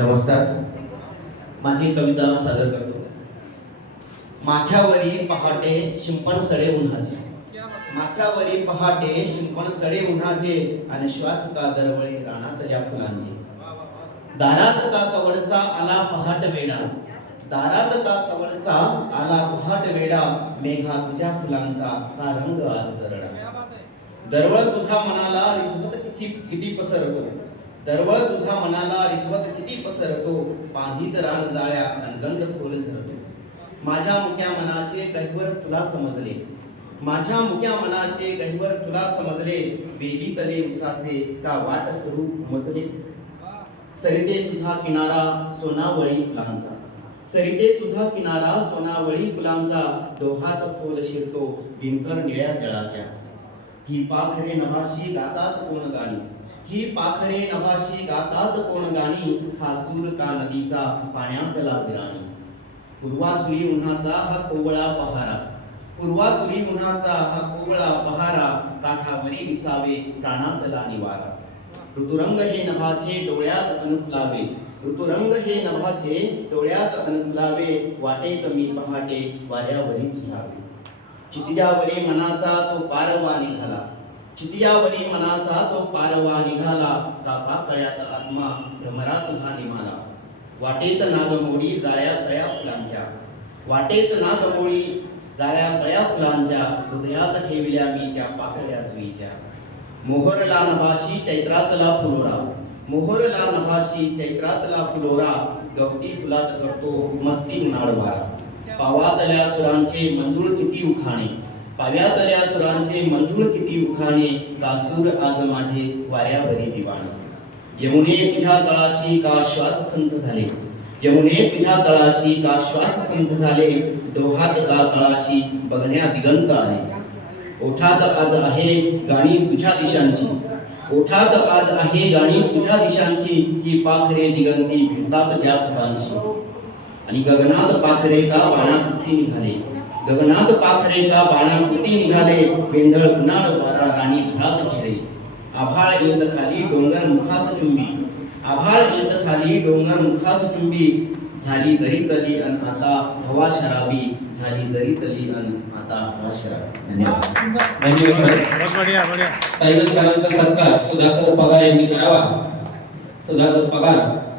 नमस्कार. माझी कविता सादर करतो. माथ्यावरी पहाटे शिंपण सडे उन्हाचे. माथ्यावरी पहाटे शिंपण सडे उन्हाचे आणि श्वास का दरवळी रानातल्या फुलांचे. दारात का कवडसा आला पहाट वेडा. दारात का कवळसा आला पहाट वेडा. मेघा तुझ्या फुलांचा का रंग आज दरडा. दरवळ तुझा मनाला रिझवत किती पसरतो. दरवळ तुझा मनाला रिझवत किती पसरतो बांधित रान जाळ्या अनगंध खोल झरतो. माझ्या मुक्या मनाचे गहिवर तुला समजले. माझ्या मुक्या मनाचे गहिवर तुला समजले. वेगी तले उसासे का वाट स्वरूप मजले? सरिते तुझा किनारा सोनावळी फुलांचा. सरिते तुझा किनारा सोनावळी फुलांचा. डोहात खोल शिरतो बिनकर निळ्या जळाच्या. ही पाखरे नभाशी गातात कोण गाणी? ही पाखरे नभाशी गातात कोण गाणी? हा सूर का नदीचा पाण्यातला विराणी पूर्वासुरी उन्हाचा हा कोवळा पहारा. पूर्वासुरी उन्हाचा हा कोवळा पहारा काठावरी विसावे प्राणातला निवारा. ऋतुरंग हे नभाचे डोळ्यात अनुफुलावे ऋतुरंग हे नभाचे डोळ्यात अनुफुलावे वाटेत मी पहाटे वाऱ्यावरीच झुलावे चितियावरी मनाचा तो पारवा निघाला. चितियावरी मनाचा तो पारवा निघाला. का पाकळ्यात आत्मा भ्रमरा तुझा निमाला. वाटेत नागमोडी जाळ्या कळ्या फुलांच्या. वाटेत नागमोडी जाळ्या कळ्या फुलांच्या. हृदयात ठेवल्या मी त्या पाकळ्या जुईच्या. मोहरला नभाशी चैत्रातला फुलोरा. मोहरला नभाशी चैत्रातला फुलोरा. गवती फुलात करतो मस्ती उन्हाळ पावातल्या सुरांचे मंजूळ किती उखाणे. पाव्यातल्या सुरांचे मंजूळ किती उखाणे कासूर आज माझे वाऱ्यावरी दिवाणे. यमुने तुझ्या तळाशी का श्वास संत झाले? यमुने तुझ्या तळाशी का श्वास संत झाले? दोहात का तळाशी बघण्या दिगंत आले? ओठात आज आहे गाणी तुझ्या दिशांची. ओठात आज आहे गाणी तुझ्या दिशांची. ही पाखरे दिगंती भिडतात ज्या खतांशी. आणि गगनात पाखरे का बाणाकृती निघाले? गगनात पाखरे का बाणाकृती निघाले? बेंधळ उन्हाळ वारा राणी घरात घेरे आभाळ येत खाली डोंगर मुखास चुंबी. आभाळ येत खाली डोंगर मुखास चुंबी. झाली दरी तली अन आता हवा शराबी. झाली दरी तली अन आता हवा शराबी. धन्यवाद. धन्यवाद. बढ़िया सत्कार सुधाकर पगार यांनी करावा. सुधाकर पगार.